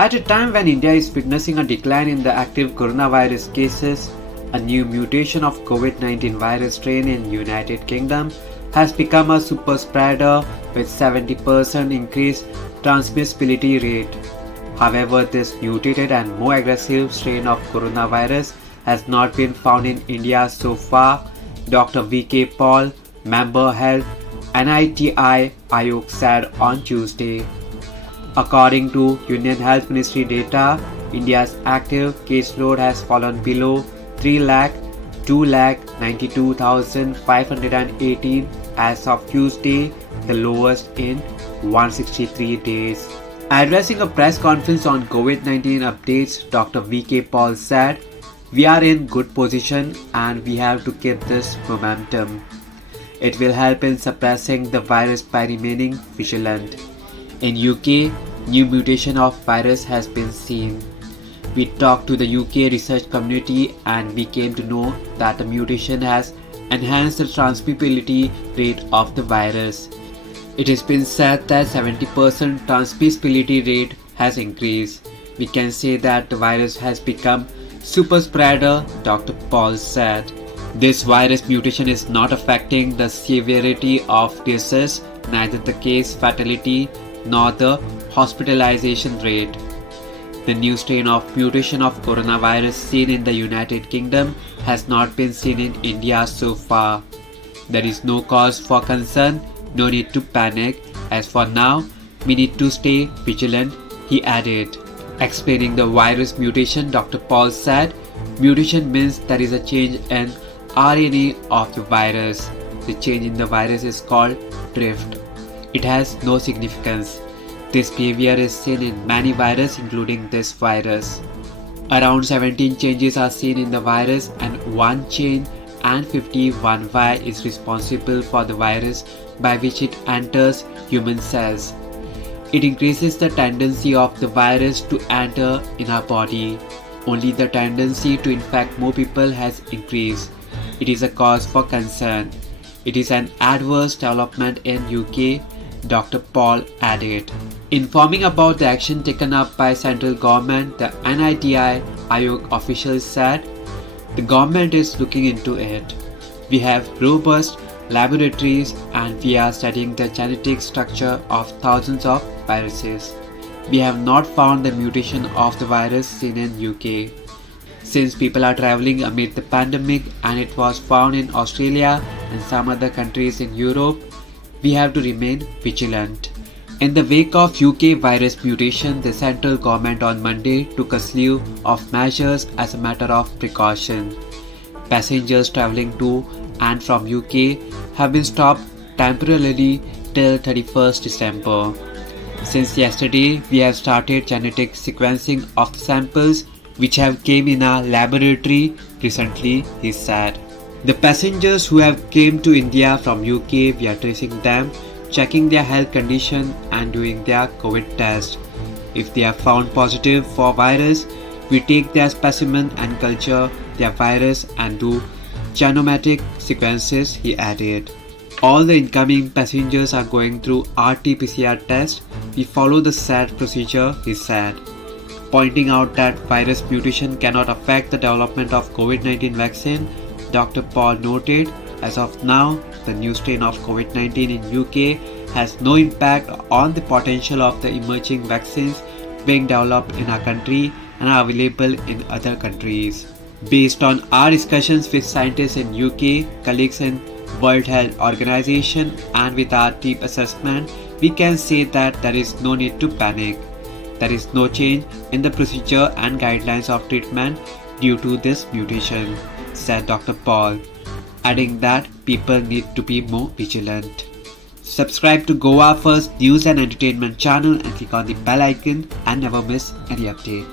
At a time when India is witnessing a decline in the active coronavirus cases, a new mutation of COVID-19 virus strain in United Kingdom has become a super spreader with 70% increased transmissibility rate. However, this mutated and more aggressive strain of coronavirus has not been found in India so far, Dr. V.K. Paul, member health NITI Ayog said on Tuesday. According to Union Health Ministry data, India's active caseload has fallen below 2,92,518 as of Tuesday, the lowest in 163 days. Addressing a press conference on COVID-19 updates, Dr. V.K. Paul said, "We are in good position and we have to keep this momentum. It will help in suppressing the virus by remaining vigilant." In UK, new mutation of virus has been seen. We talked to the UK research community and we came to know that the mutation has enhanced the transmissibility rate of the virus. It has been said that 70% transmissibility rate has increased. We can say that the virus has become super spreader, Dr. Paul said. This virus mutation is not affecting the severity of disease, neither the case fatality nor the hospitalization rate. The new strain of mutation of coronavirus seen in the United Kingdom has not been seen in India so far. There is no cause for concern, no need to panic. As for now, we need to stay vigilant, he added. Explaining the virus mutation, Dr. Paul said, "Mutation means there is a change in RNA of the virus. The change in the virus is called drift. It has no significance. This behavior is seen in many viruses, including this virus. Around 17 changes are seen in the virus and one change and 51Y is responsible for the virus by which it enters human cells. It increases the tendency of the virus to enter in our body. Only the tendency to infect more people has increased. It is a cause for concern. It is an adverse development in UK," Dr. Paul added. Informing about the action taken up by central government, the NITI Ayog officials said, "The government is looking into it. We have robust laboratories and we are studying the genetic structure of thousands of viruses. We have not found the mutation of the virus seen in UK. Since people are traveling amid the pandemic and it was found in Australia and some other countries in Europe, we have to remain vigilant." In the wake of UK virus mutation, the central government on Monday took a slew of measures as a matter of precaution. Passengers travelling to and from UK have been stopped temporarily till 31st December. Since yesterday, we have started genetic sequencing of the samples which have came in our laboratory recently, he said. The passengers who have came to India from UK, we are tracing them, checking their health condition and doing their COVID test. If they are found positive for virus, we take their specimen and culture their virus and do genomic sequences, he added. All the incoming passengers are going through RT-PCR test. We follow the said procedure, he said. Pointing out that virus mutation cannot affect the development of COVID-19 vaccine, Dr. Paul noted, as of now, the new strain of COVID-19 in UK has no impact on the potential of the emerging vaccines being developed in our country and are available in other countries. Based on our discussions with scientists in UK, colleagues in World Health Organization and with our deep assessment, we can say that there is no need to panic. There is no change in the procedure and guidelines of treatment due to this mutation, said Dr. Paul, adding that people need to be more vigilant. Subscribe to Goa First News and Entertainment channel and click on the bell icon and never miss any update.